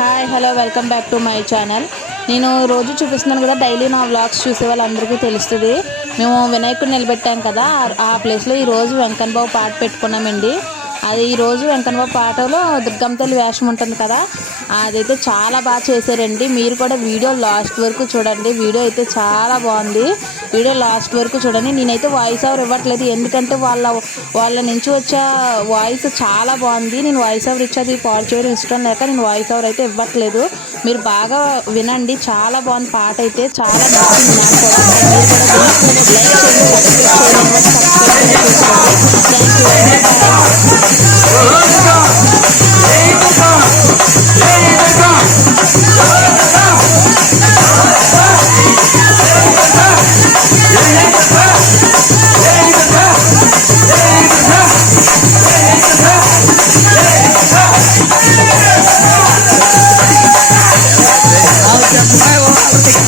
Hi hello welcome back to my channel. నేను రోజు చూపిస్తున్నాను కదా, డైలీ నా వ్లాగ్స్ చూసే వాళ్ళందరికీ తెలుస్తుంది. మేము వినాయకుడిని నిలబెట్టాం కదా, ఆ ప్లేస్లో ఈరోజు వెంకన్న బాబు పాట పెట్టుకున్నామండి. అది ఈరోజు వెంకన్న బాబు పాటలో దుర్గమ్మ తల్లి వేషం ఉంటుంది కదా, అదైతే చాలా బాగా చేశారండి. మీరు కూడా వీడియో లాస్ట్ వరకు చూడండి. వీడియో అయితే చాలా బాగుంది. వీడియో లాస్ట్ వరకు చూడండి. నేనైతే వాయిస్ ఓవర్ ఇవ్వట్లేదు, ఎందుకంటే వాళ్ళ నుంచి వచ్చే వాయిస్ చాలా బాగుంది. నేను వాయిస్ ఓవర్ ఇచ్చేది పాడు చేయడం ఇష్టం లేక నేను వాయిస్ ఓవర్ అయితే ఇవ్వట్లేదు. మీరు బాగా వినండి, చాలా బాగుంది పాట అయితే, చాలా నచ్చింది నాకు కూడా. మీరు కూడా విని లైక్ చేయండి, సబ్స్క్రైబ్ చేయలేని వాళ్ళు సబ్స్క్రైబ్ కూడా చేసుకోండి.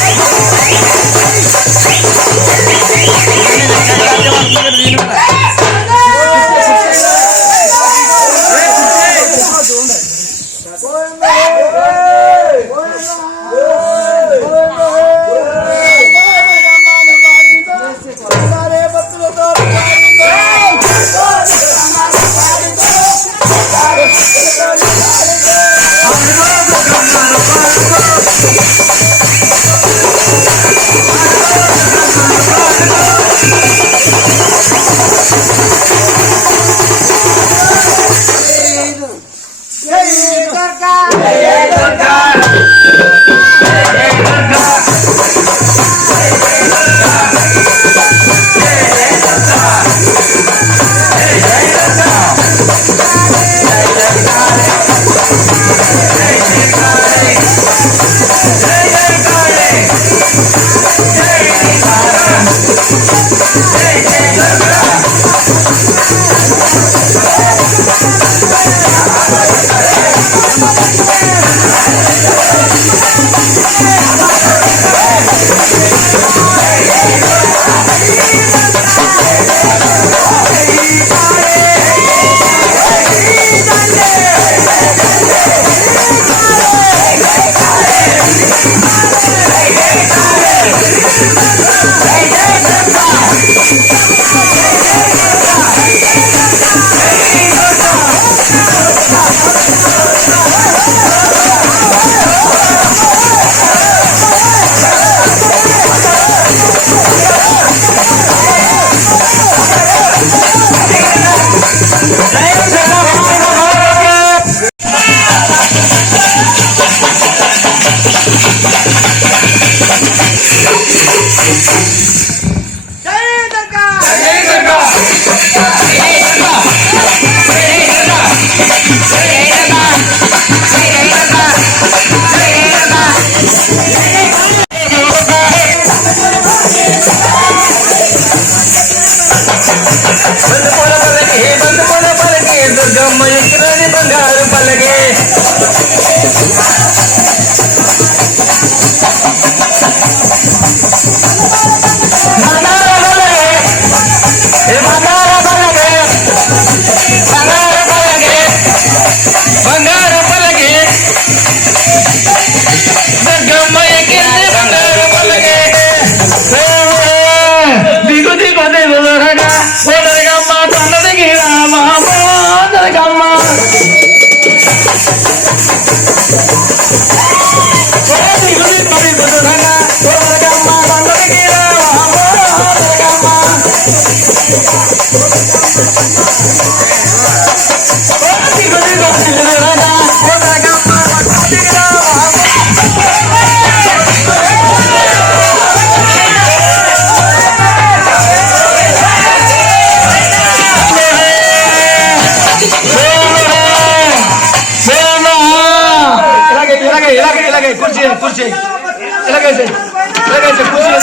థ్యాంక్ యూ, ఓకే దుర్గమ్మ ఎక్కినది బంగారు పల్లకి బంగారు పల్లకి దుర్గమ్మ ఎక్కింది బంగారు పల్లకి దిగు దిగు దిగుదరగా సోదరిగమ్మ తొందరకి రామా సోదరిగమ్మ దిగు దిగు దిగుదరగా సోదరిగమ్మ తొందరకి రామా సోదరిగమ్మ దిగు దిగు దిగుదరగా సోదరిగమ్మ తొందరకి రామా ఇలాగే కుర్చీ కుర్చీ ఇలాగైతే ఇలాగైతే కుర్చీ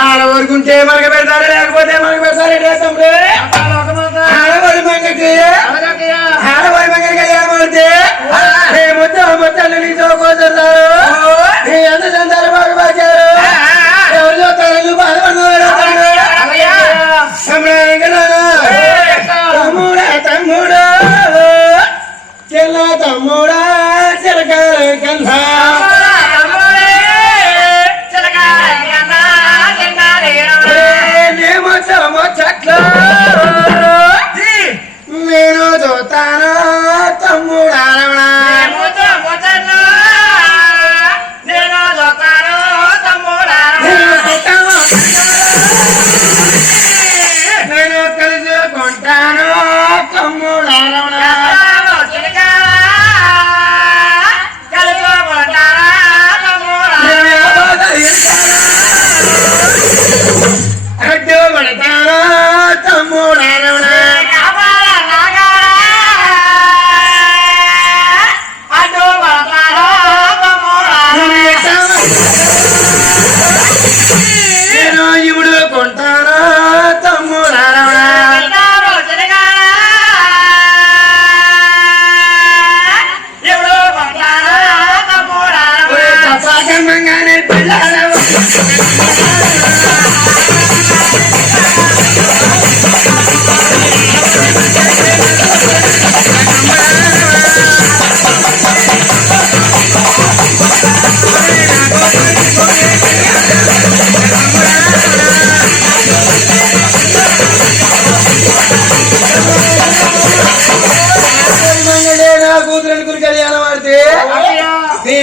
ఆడవరుకుంటే మనకు పెడతారు లేకపోతే మనకు పెడతారు తమ్ముడు ఆడవారి మంగకి ఆడవారి మంగకి కళ్యాణం అవుతే మొత్తం కోసరు ఎంత చందాలు బాగా పరిచారు ఎవరు చూస్తారు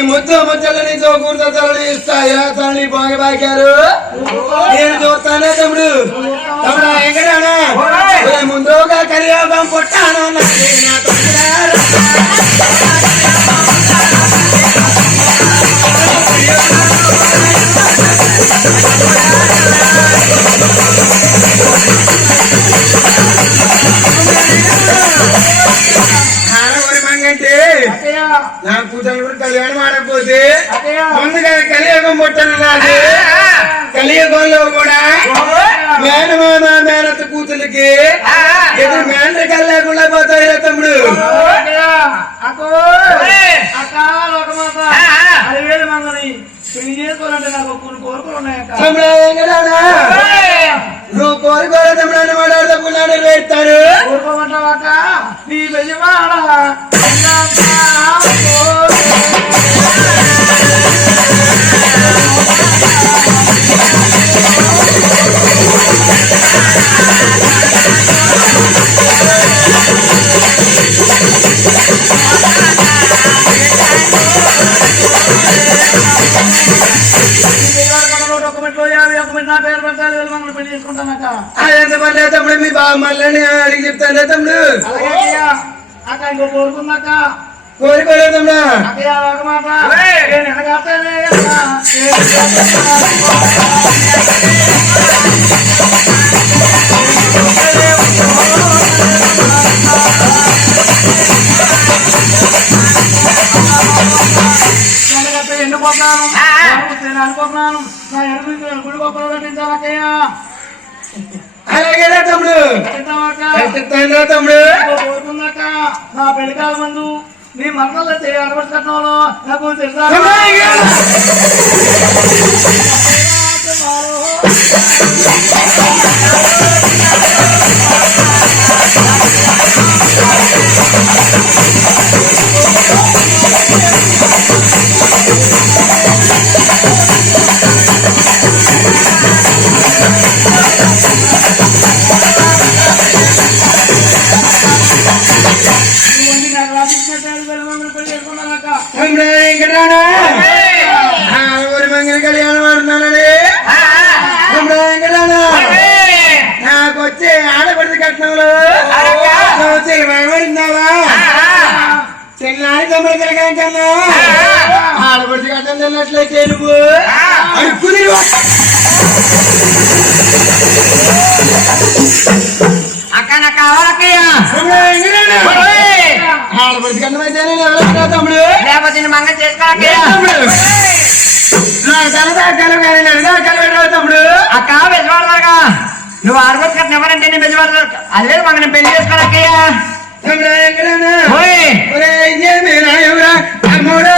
ముద్దు ముచ్చలని చోకూరుతో తలని ఇస్తాయా తల్లి బాగా బాకారు నేను చూస్తానే తమ్ముడు తమ్ముడు ఎక్కడానా ముందుగా కలియోగం పుట్టాను నా కూతురు కూడా కళ్యాణం ఆడకపోతే ముందుగా కలియుగం పుట్టను నాది కలియుగంలో కూడా మేనమామ మేనత్త కూతురికి ఎదురు మేనరికాలు లేకుండా పోతాయి తమ్ముడు నువ్వు కోరుకోలే తమ్ముడు అని మాట్లాడతా నెరవేరుతారు నీ యజమాన తమ్ముడు మీ బాబు మళ్ళీ అడిగి చెప్తానే తమ్ముడు అక్క ఇంకో కోరుకుందాక కోరుకోలేదు తమ్ముడా ఎన్నుకుంటున్నాను అనుకుంటున్నాను నా ఎడుగు గుడి గొప్పలు కట్టించాలక్కయ్యా అలాగేనా తమ్ముడు తమ్ముడు కోరుకుందాక నా పెళ్లికాల మందు నీ మరణాలు అడవడి కట్నంలో నాకు తెలుసా ఊరి మంగళ కళ్యాణం ఆడుతున్నానండి నాకు వచ్చే ఆడపడితే కట్నంలో భయపడిందావా చిన్నారి తమ్ముడు తిరగడం కన్నా ఆడపడితే కట్టం తిన్నట్లయితే నువ్వు కుదిరి అక్క నాకు కావాలక్కయ్యా ఆడపడితే కట్టం అయితే ఎవరైనా తమ్ముడు లేకపోతే మంగ చేసుకోవాలక్కయ్యా తమ్ముడు అక్క బెజవాడదారుగా నువ్వు ఆడపడి కట్నం ఎవరంటే నేను బెజవాడదారు అదే మంగ నేను పెళ్లి చేసుకోవాలక్కయ్యా తమ్ముడు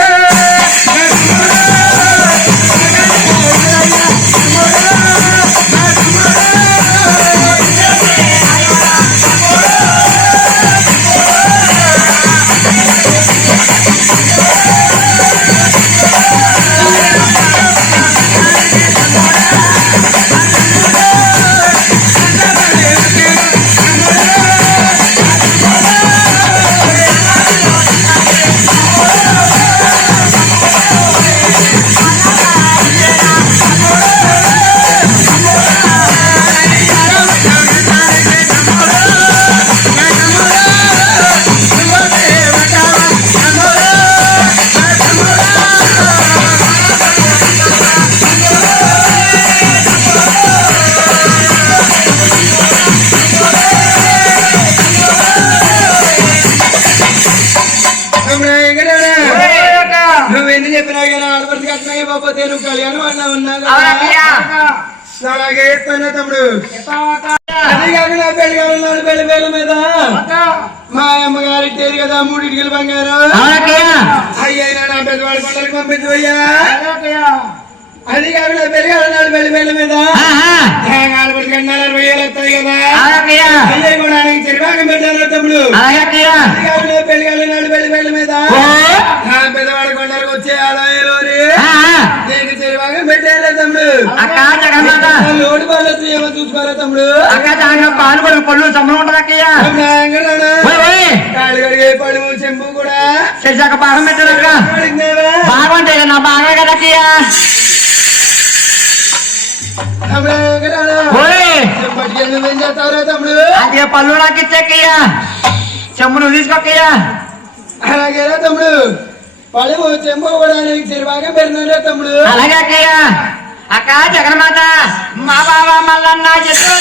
నువ్వెన్ని చెప్పినా కానీ ఆడపడికి అట్లా బాబోతే నువ్వు కళ్యాణం అన్నా ఉన్నావు అలాగే చెప్తానే తమ్ముడు అది కాక నా పెళ్లి కావాలన్నాడు పెళ్లి పేర్ల మీద మా అమ్మగారి తేరు కదా 3 ఇటుకలు బంగారు అయ్యా నా పెద్దవాడి కొండలకు పంపించు అయ్యా అది కాకుండా పెరిగాడు పెళ్లి పేర్ల మీద ఆడపడికి అన్నాలు 60,000 వస్తాయి కదా అయ్యే కూడా చెరివాగం పెట్టారు తమ్ముడు. అది కాకుండా పెళ్లి పేర్ల మీద పెద్దవాడి కొండలకు వచ్చే ఆదాయాలు నీకు చెరివాగం పెట్టారు తమ్ముడు. లోటు వాళ్ళు వచ్చి ఏమో చూసుకోరా తమ్ముడు. పాలు కూడా పళ్ళు సంబరం ఉంటది అక్కయ్య. కాళ్ళు కడిగే పళ్ళు చెంపు కూడా చేశాక బాగా పెట్టారక్క. బాగుంటే నా బాగా కదా అక్కయ్య. ఏం చేస్తావురా తమ్ముడు. అదే పళ్ళు నాకు ఇచ్చాకయ్య. చెంబు నువ్వు తీసుకోక్కయ్య. అలాగేరా తమ్ముడు. పళ్ళు చెంపు కూడా నీకు చెరివాగం పెడుతున్నారా తమ్ముడు. అలాగే అక్కయ్య. అక్క జగన్మాత మా బావ మల్లన్న చెట్టు